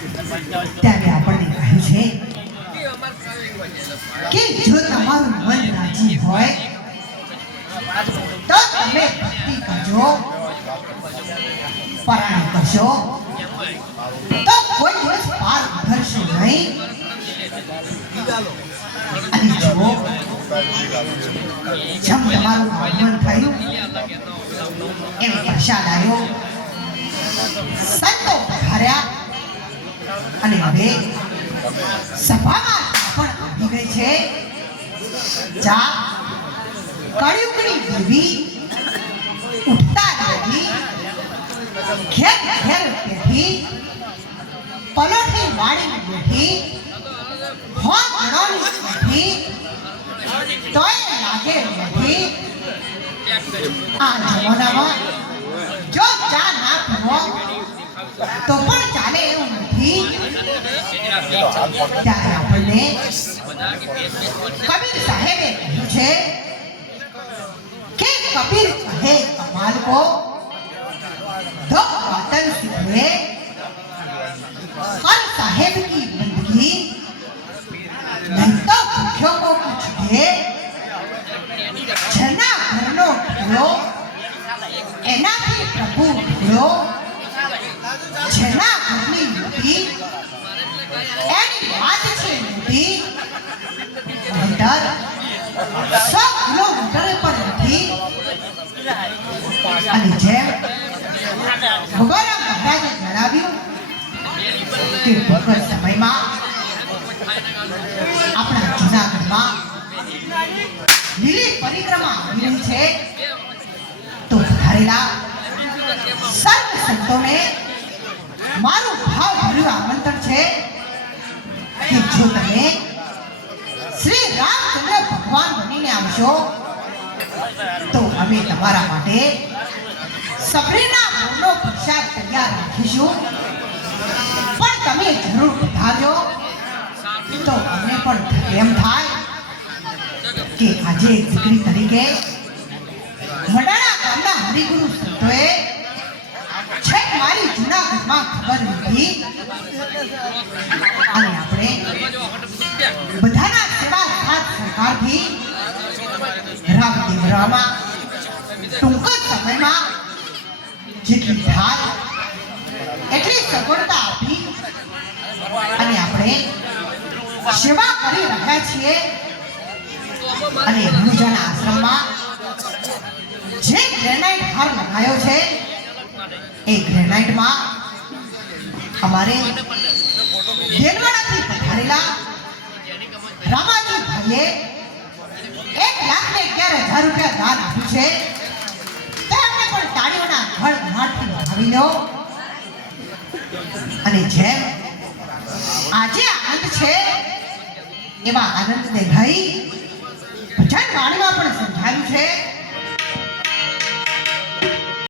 ત્યારે આપણને કહે છે કે જો તમારું મન રાજી હોય, તો તમે ભક્તિ કરજો પરાણી કરશો. તો કોઈ દિવસ પાર ઉધરશો નહીં. અને જો જેમ તમારું આગમન થયું, એમ પ્રસાદ આવ્યો. સંતો પધાર્યા. અને હવે સભામાં પણ આવી ગઈ છે. જા કળિયુગની દેવી ઉઠતા દેવી ઘેર ઘેર બેઠી, પલોઠી વાળી બેઠી તોય લાગે બેઠી. આ જમાનામાં જો ચા ના તો પણ નથી આપણને કબીર સાહેબે કહ્યું છે કે કબીર કહે કમાલ કો દો વતન સિદ્ધે કલ સાહેબ કી બંદગી નહીં તો ભૂખ્યો કો કુછ દે જેના ઘરનો ઢોળો એનાથી પ્રભુ ઢોળો નહીંતર સો કિલોમીટરે પણ નથી. અને જેમ ભગવાન મહારાજે જણાવ્યું કે ભગત સમયમાં આપણા જૂનાગઢમાં લીલી પરિક્રમા આવી છે. તો પધારેલા સર્વ સંતોને મારું ભાવ ભર્યું આમંત્રણ છે કે જો તમે ભગવાન બનીને આવશો, તો અમે તમારા માટે સબરીના ફૂલનો પ્રસાદ તૈયાર રાખીશું. પણ તમે જરૂર પધારજો. તો અમને પણ એમ થાય કે આજે દીકરી તરીકે વડાણા ગામના હરિગુરુ સંતોએ છેક મારી જૂનાગઢમાં ખબર લીધી. અને આપણે બધાના સરકારથી રામદેવરામાં ટૂંક જ સમયમાં જેટલી થાય, એટલી સગવડતા આપી અને આપણે સેવા કરી રહ્યા છીએ અને રણુજાના આશ્રમમાં જે ગ્રેનાઇટ હાર લગાયો છે, એ ગ્રેનાઇટમાં અમારે દેલવાડાથી પધારેલા રામાજી ભાઈએ અગિયાર હજાર રૂપિયા દાન આપ્યું છે. તેમને પણ તાળીઓના ઘડઘડાટથી આવી લો. અને જેમ આજે આનંદ છે, એવા આનંદને લઈ ભજન વાણીમાં પણ સમજાયું છે.